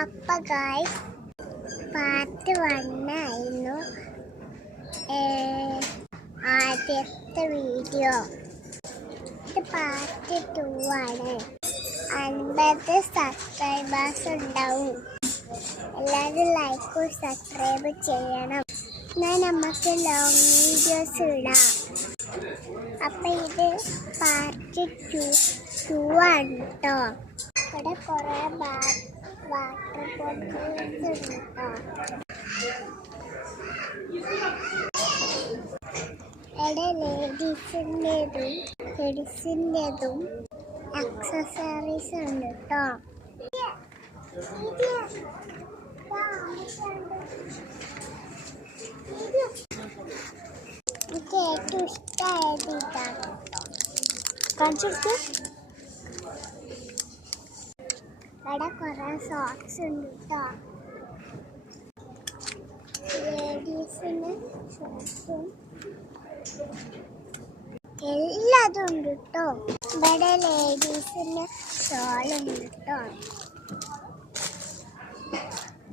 അപ്പൊ guys part 1 ആയിരുന്നു ആദ്യത്തെ വീഡിയോ. ഇത് പാർട്ട് 2 ആണ്. 50 സബ്സ്ക്രൈബേഴ്സ് ഉണ്ടാവും. എല്ലാവരും ലൈക്കും സബ്സ്ക്രൈബ് ചെയ്യണം. എന്നാൽ നമുക്ക് ലോങ് വീഡിയോസ് ഇടാം. അപ്പം ഇത് പാർട്ട് 2 ആണ് കേട്ടോ. ഇവിടെ കുറേ വാട്ടർ ബോട്ടിൽസ് ഉണ്ട് കേട്ടോ. ഇവിടെ ലേഡീസിൻ്റെതും കിഡ്സിൻ്റെതും ആക്സസറീസ് ഉണ്ട് കേട്ടോ. എനിക്ക് ഏറ്റവും ഇഷ്ടമായത് ഇതാണ്. കാണിച്ചെടുത്ത് ഇവിടെ കുറേ സോക്സ് ഉണ്ട് കേട്ടോ. ലേഡീസിന് ഷോർട്സും എല്ലാതും ഉണ്ട് കേട്ടോ. ഇവിടെ ലേഡീസിന് ഷോളുണ്ട് കേട്ടോ.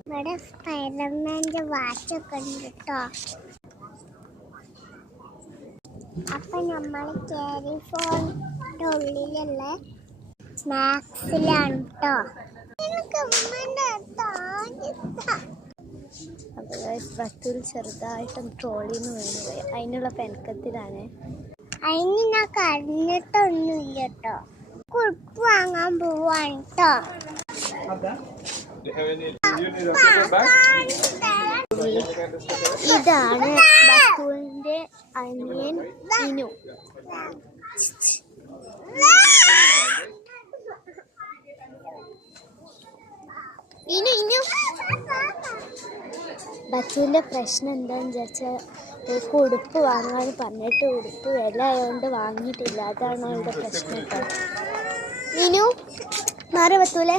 ഇവിടെ സ്പൈഡർമാൻ്റെ വാച്ചൊക്കെ ഉണ്ട് കേട്ടോ. അപ്പം നമ്മൾ ക്യാരി ഫോണിൻ്റെ ഉള്ളിലുള്ള സ്നാക്സിലാണ് കേട്ടോ. അപ്പോൾ ബസ്സിൽ ചെറുതായിട്ടും ട്രോളിന്ന് വീണുപോയി. അതിനുള്ള പെൻക്കത്തിലാണ്. അതിന് ഞാൻ കരഞ്ഞിട്ടൊന്നുമില്ല കേട്ടോ. കുറിപ്പ് വാങ്ങാൻ പോവാണ് കേട്ടോ. ഇതാണ് ബത്തുവിൻ്റെ അനിയൻ ഇനു. ബത്തുവിൻ്റെ പ്രശ്നം എന്താണെന്ന് വിചാരിച്ചാൽ ഉടുപ്പ് വാങ്ങാൻ പറഞ്ഞിട്ട് ഉടുപ്പ് വില ആയതുകൊണ്ട് വാങ്ങിയിട്ടില്ല. അതാണ് അവരുടെ പ്രശ്നം കേട്ടോ. ഇനു മാറി ബത്തൂലെ.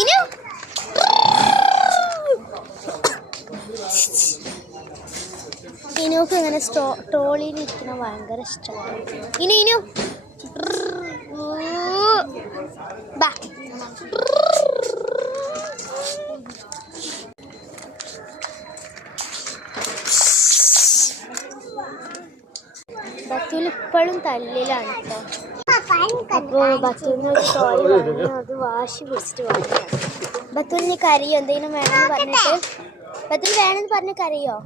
ഇനു ഇനുക്ക് ഇങ്ങനെ ട്രോളിയിൽ ഇരിക്കുന്ന ഭയങ്കര ഇഷ്ടമാണ്. ഇനു ബാ. ബത്തുവിൽ ഇപ്പോഴും തല്ലിലാണ് കേട്ടോ. അപ്പോൾ ബത്തുവിന് ഒരു ടോയ് വാങ്ങി അത് വാശി പിടിച്ചിട്ട് വാങ്ങിയാണ്. ബത്തുവിന് കരയോ എന്തെങ്കിലും വേണമെന്ന് പറഞ്ഞിട്ട് ബത്തുവിന് വേണമെന്ന് പറഞ്ഞ് കരയോ?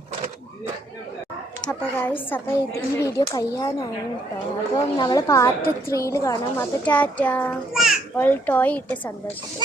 അപ്പോൾ ഗൈസ് അപ്പോൾ ഈ വീഡിയോ കഴിയാനാണ് കേട്ടോ. അപ്പോൾ നമ്മൾ പാർട്ട് 3 കാണാം. അപ്പോൾ ടാറ്റ. ടോയ് ഇട്ട് സന്തോഷിക്കും.